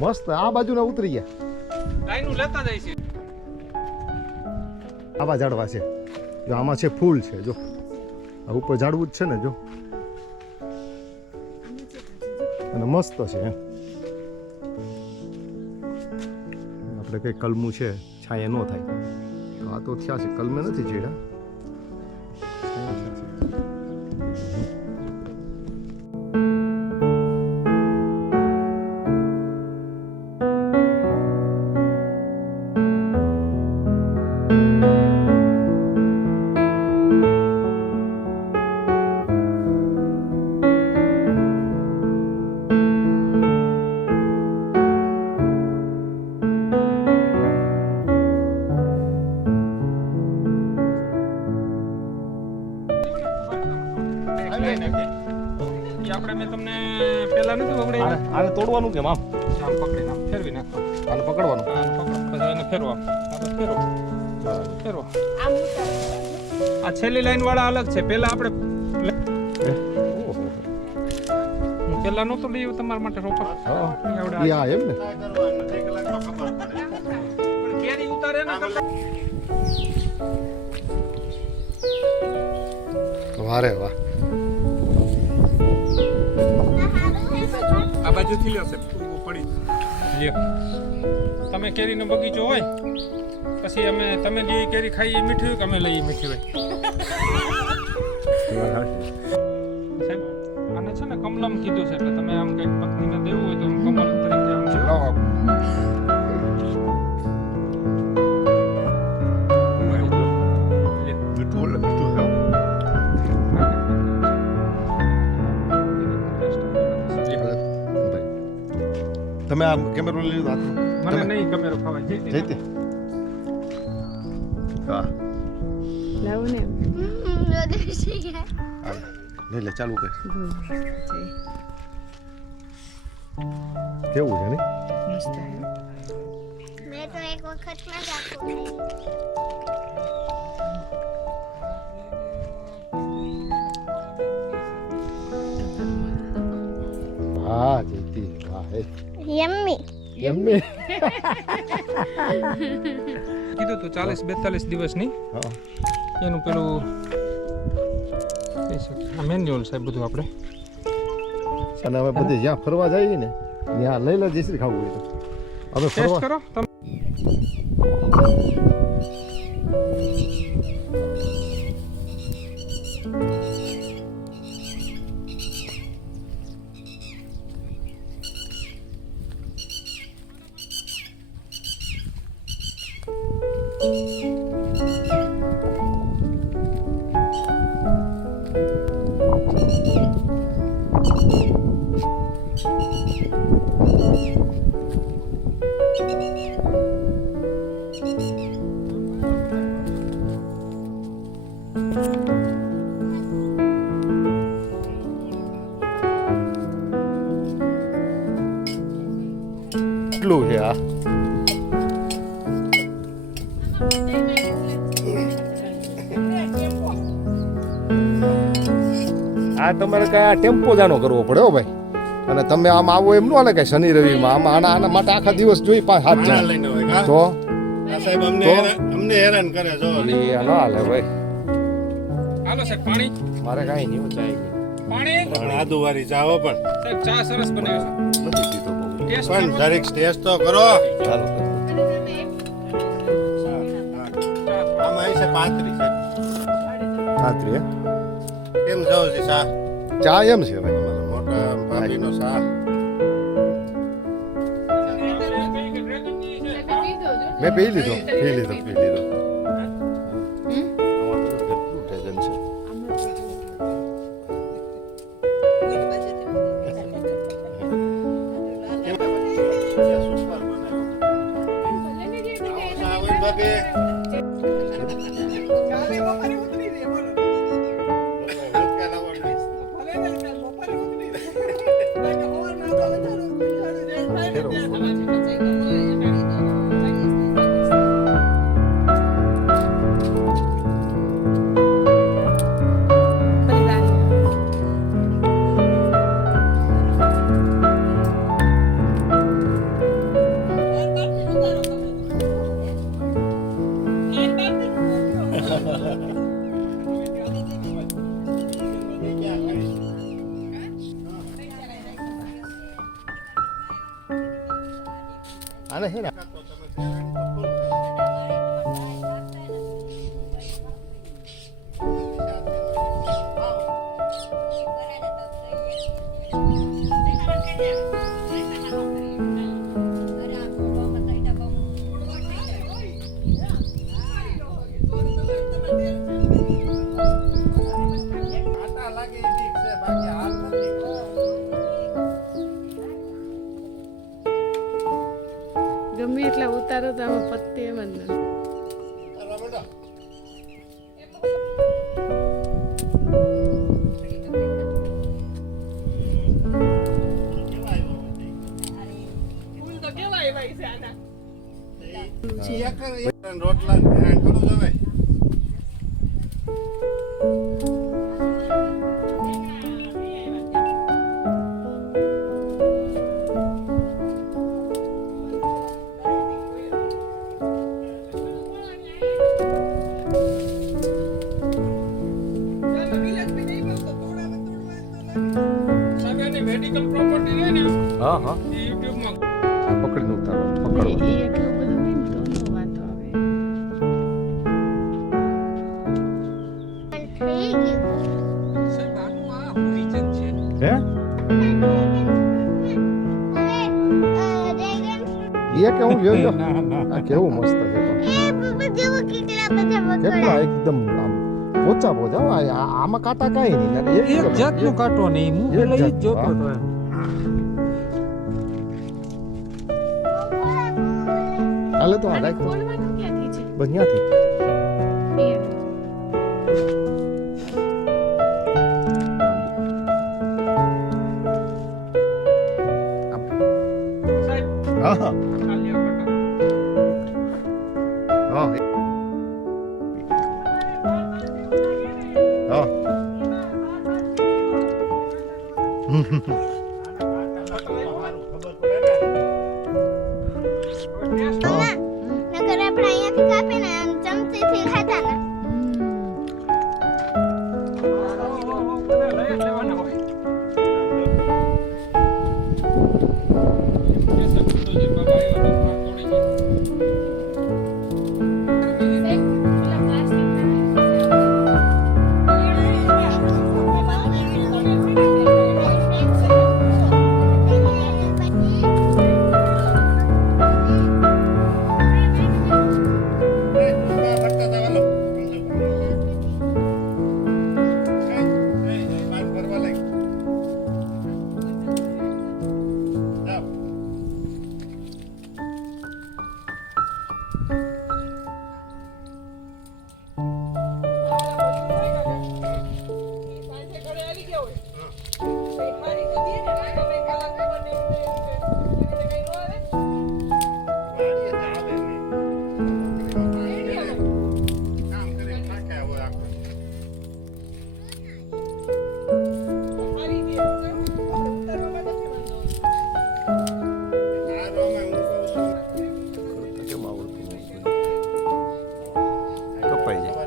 મસ્ત આ બાજુના ઉતરી ગયા લાઈનું લેતા જાય છે. આવા ઝાડવા છે જો આમાં છે ફૂલ છે જો આ ઉપર ઝાડવું જ છે ને જો અને મસ્ત છે એમ આપણે કંઈ કલમું છે છાંયે ન થાય તો આ તો થયા છે કલમે નથી ચીડા આપણે મેં તમને પહેલા નથી પકડી આને તોડવાનું કેમ આમ આમ પકડીને આમ ફેરવી નાખો. આને પકડવાનું આને પકડો પછી એને ફેરવો. ફેરવો. આ છેલ્લી લાઈન વાળા અલગ છે. પહેલા આપણે હું પહેલા નહોતો લઈ આવ્યો તમારા માટે રોપા. હા એમ ને કેરી ઉતારે ને વારે વાહ આ બાજુથી લેશે પડી લ્યો. તમે કેરીનો બગીચો હોય પછી તમે જે કેરી ખાઈ એ મીઠી હોય કે અમે લઈએ મીઠી હોય. સાહેબ આને છે ને કમલમ કીધું છે એટલે તમે આમ કંઈક પત્નીને દેવું હોય તો કમલ તરીકે આમ છે. તમે આ કેમેરો લઈ લીધો હાથમાં મને નહીં કેમેરો ખવાય છે જઈતે હા લાવો ને લઈ લે ચાલુ કર કેવું છે ને મસ્ત મેં તો એક વખતમાં જ આખું વાહ જયતી વાહ હે યમ્મી યમ્મી કીધું તું 40-42 દિવસની હા એનું પેલું મેન્યુઅલ સાહેબ બધું આપણે અને હવે બધે જ્યાં ફરવા જઈએ ને ત્યાં લઈ લે જયશ્રી ખાવું હોય તો હવે ટેસ્ટ ફરવા કરો તમે. કેટલું છે આ આ તમારે કઈ આ ટેમ્પો જાનો કરવો પડે હો ભાઈ અને તમે આમ આવો એમ ન હાલે કઈ શનિ રવિમાં આમાં આના માટે આખા દિવસ જોઈ 5-7 જણા તો સાહેબ અમને હેરાન કરે જો એ ન હાલે ભાઈ હાલો સાહેબ પાણી મારે કાંઈ નહીં ચાય પાણી પણ આદુવારી જાઓ પણ સાહેબ ચા સરસ બનાવ્યો નથી પીતો બહુ છે ટેસ્ટ પણ જરીક ટેસ્ટ તો કરો ચાલુ કર આમાં આવી છે 35 છે ખાતરી કેમ જાવ છે સા ચા એમ છે ભાઈ મોટા ભાભીનો સા મેં પી લીધો આમાં બધું કેટલું ટેન્શન છે સુપર બનાવ્યો ભાભી આને છે ને તો તમે તૈયારી તો full આટા લાગે એ બીક છે બાકી હાલ નથી ગમે એટલા ઉતારો તો આમાં પત્તે એમ જ નથી. ચાલો બેટા રોટલા ધ્યાન થોડું જવાય સાહેબ એની મેડિકલ પ્રોપર્ટી રહે ને હા હા એ યુટ્યુબમાં પકડીને ઉતારો એ પકડો એટલું બધું હોય ને તો નો વાંધો આવે. થઈ ગયું. સાહેબ આનું આ હોરિઝન છે હે હવે એ કેવું જોયો ના ના આ કેવું મસ્ત છે પણ. એ બાબા જેવો કેટલા બધા કેટલા મકડા. એકદમ આમ પોચા પોચા હો. આમાં કાંટા કાંઈ નહીં અને એક જાતનું કાંટો નહીં હું એક એટલે ઈ જ જાતનું, જોતો હા. હતો એમ. હાલે તો આ આને રાખ ખોલવાનું ક્યાંથી છે? બન્યાથી અહીંયા. સાહેબ હા હા આ લ્યો કાંટો. હા હા ટેસ્ટ નકર આપણે અહીંયાથી કાપે ને આમ ચમચીથી ખાતા ને. બધા લઈ જ લેવાના હોય કેસર કુંડોજી બાબા આવ્યા તો આ તોડી ગઈ. પેલા પ્લાસ્ટિકના કેમ આવડતું નથી? કપાઈ જાય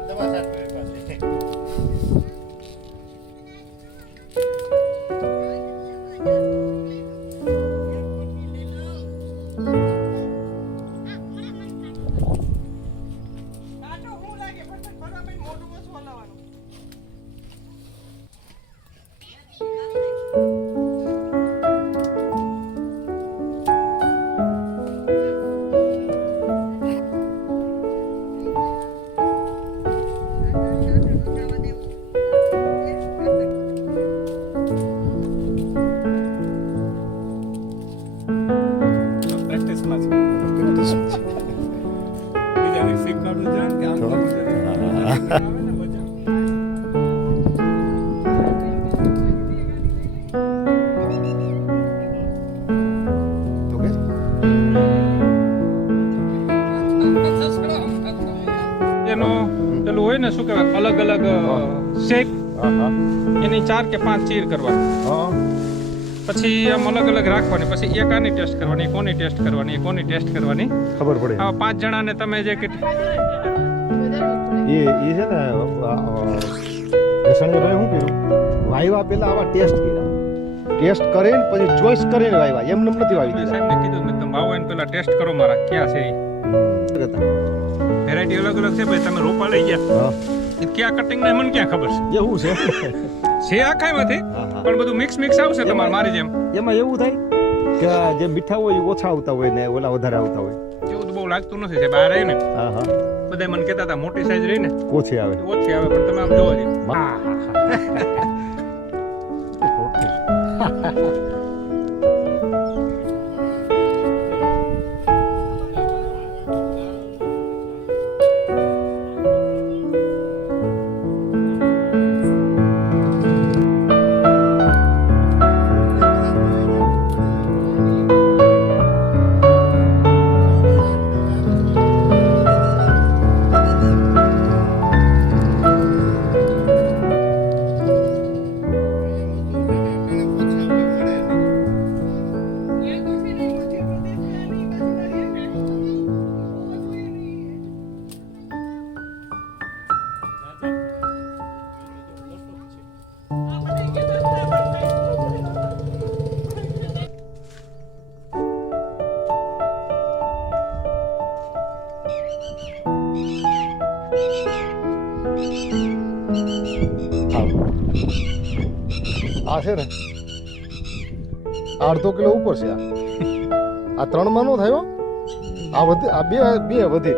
પ્રેક્ટિસમાં છે બીજાને શીખવાડવું જાય ને કે આમ કરવું જોઈએ. આવે ને મજા. તો કે એનો પેલું હોય ને શું કહેવાય અલગ અલગ શેપ હા હા એની 4 કે 5 ચીર કરવાની હા પછી આમ અલગ અલગ રાખવાની પછી એક આની ટેસ્ટ કરવાની એક ઓની ટેસ્ટ કરવાની એક ઓની ટેસ્ટ કરવાની ખબર પડે આવા 5 જણાને તમે જે કે એ છે ને રસણીભાઈ શું કર્યું વાયવા પેલા આવા ટેસ્ટ કર્યા ટેસ્ટ કરીને પછી ચોઈસ કરીને વાવ્યા એમને નથી વાવી મેં દીધા સાહેબને કીધું મેં તમે વાવો એને પહેલા ટેસ્ટ કરો મારા ક્યાં છે વેરાયટી અલગ અલગ છે ભાઈ તમે રોપા લઈ ગયા હા એ ક્યાં કટિંગ ને મને ક્યાં ખબર એવું છે છે આખામાંથી હા, હા. પણ બધું મિક્સ આવશે તમારે મારી જેમ એમાં એવું થાય કે આ જે મીઠા હોય એ ઓછા આવતા હોય ને ઓલા વધારે આવતા હોય એવું તો બહુ લાગતું નથી સાહેબ આ રહે ને હા હા બધા મને કહેતા હતા મોટી સાઈઝ રહી ને ઓછી આવે એ ઓછી આવે પણ તમે આમ જોવો છો આ છે ને અડધો કિલો ઉપર છે આ 3 માં નો થયો આ વધી આ બે વધી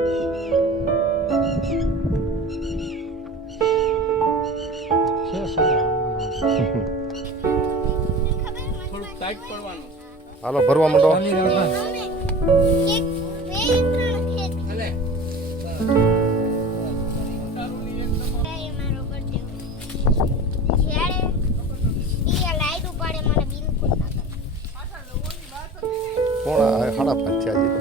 હાલો ભરવા માંડો એક બે ત્રણ ખેત એ મારો birthday હોય. જ્યારે લાઈટ ઉપાડે મને બિલકુલ ના ગમે. કોણ 5:30 થયા છે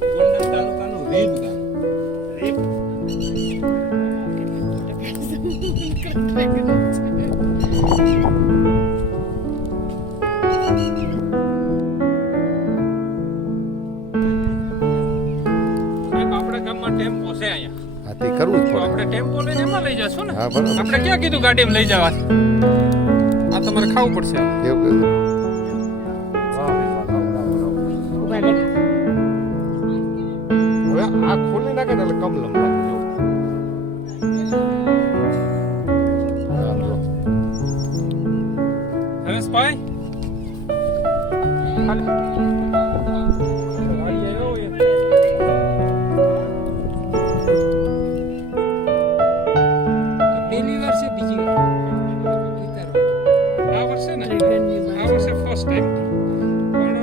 ગોંડલ તાલુકાનું રીપ ગામ સાહેબ આપણા ગામમાં ટેમ્પો છે અહીંયા હા તે કરવું જ તો પડે આપણે ટેમ્પો લઈને એમાં લઈ જશું ને હા બરાબર આપણે ક્યાં કીધું ગાડીમાં લઈ જવા આ તમારે ખાવું પડશે એવું ઉભા રહે. હવે આ ખોલી નાખે ને એટલે કમ લંબાઈ જો આમ જો. હરેશભાઈ પહેલી વાર છે બીજી વાર આ વર્ષે ને ત્રિગણની આ બાજુ. વર્ષે ફર્સ્ટ ટાઈમ પણ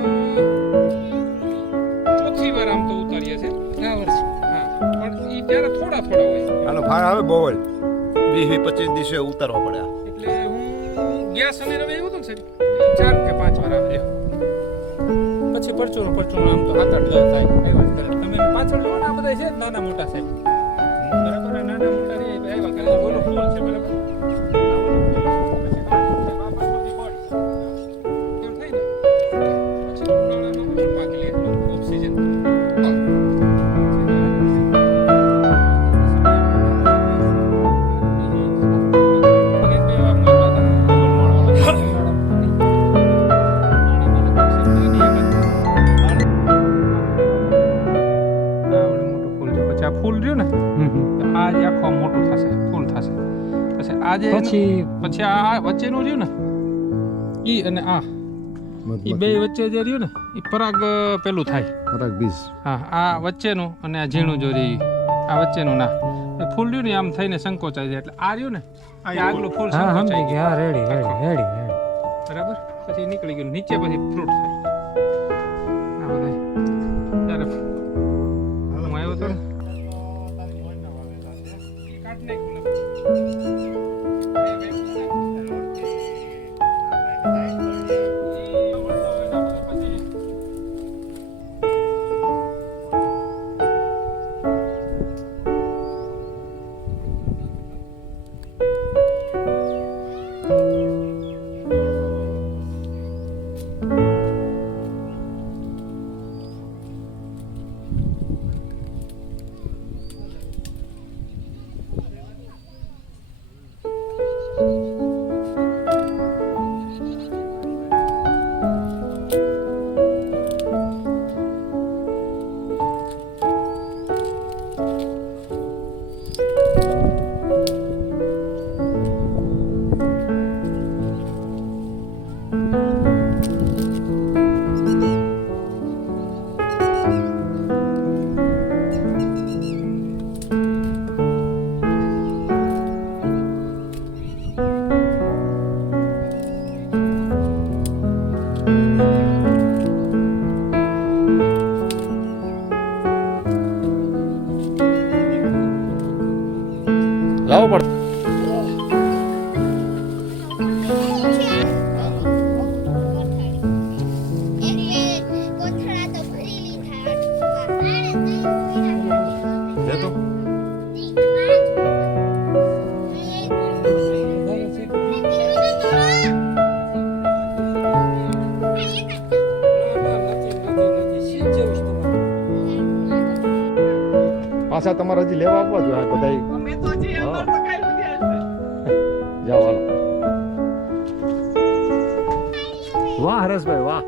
ચોથી વાર આમ તો ઉતારીએ છે આ વર્ષે હા પણ ઈ ત્યારે થોડા થોડા હોય આનો ફાળ આવે બહુ જ 20-25 દિવસે ઉતારવા પડે આ. એટલે હું ગયા શનિ રવિ આવ્યો હતો ને સાહેબ 4 કે 5 વાર આવ્યો પછી પરચું આમ તો 7-8 થાય આવ્યા જ કરે તમે પાછળ જુઓ ને આ બધા છે જ નાના મોટા સાહેબ બરાબર આ નાના મોટા રે આવ્યા કરે ઓલો ફૂલ છે બરાબર આ ઓલો ફૂલ છે. પછી આ સાહેબ આ પાછળથી બળ એમ થાય ને પછી ઉનાળામાં પણ પાક લે ઓક્સિજન ફૂલ રહ્યું ને તો આ જ આખો આમ મોટું થશે ફૂલ થશે પછી આ જે પછી આ વચ્ચેનું રહ્યું ને ઈ અને આ ઈ બે વચ્ચે જે રહ્યું ને ઈ પરાગ પેલું થાય પરાગ બીજ હા આ વચ્ચેનું અને આ ઝીણું જો રહી આ વચ્ચેનું ના એ ફૂલ રહ્યું ને આમ થઈને સંકોચાય છે એટલે આ રહ્યું ને આ આગલું ફૂલ સંકોચાય ગયું હા રેડી બરાબર પછી નીકળી ગયું નીચે પછી ફ્રૂટ થાય આ બધા ત્યારે હું આવ્યો તો ને ઈ કાઢ નાખ્યું ને. લાવો પડે. કોથળા તો ભરી લીધા લેતો પાછા તમારે હજી લેવા આવવા જોઈએ આ બધા જાઓ હાલો. વાહ હરેશભાઈ વાહ.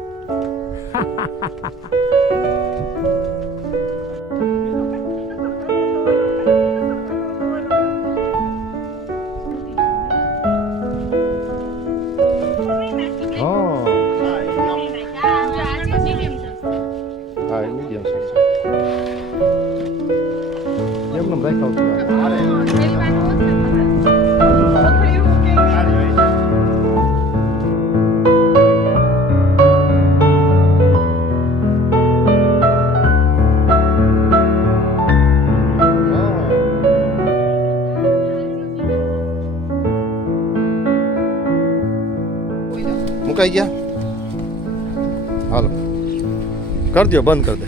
હા એ મીડિયમ સાઈઝ એમને રાખ્યા મુકાઈ ગયા હાલો કરજો બંધ કરી દે.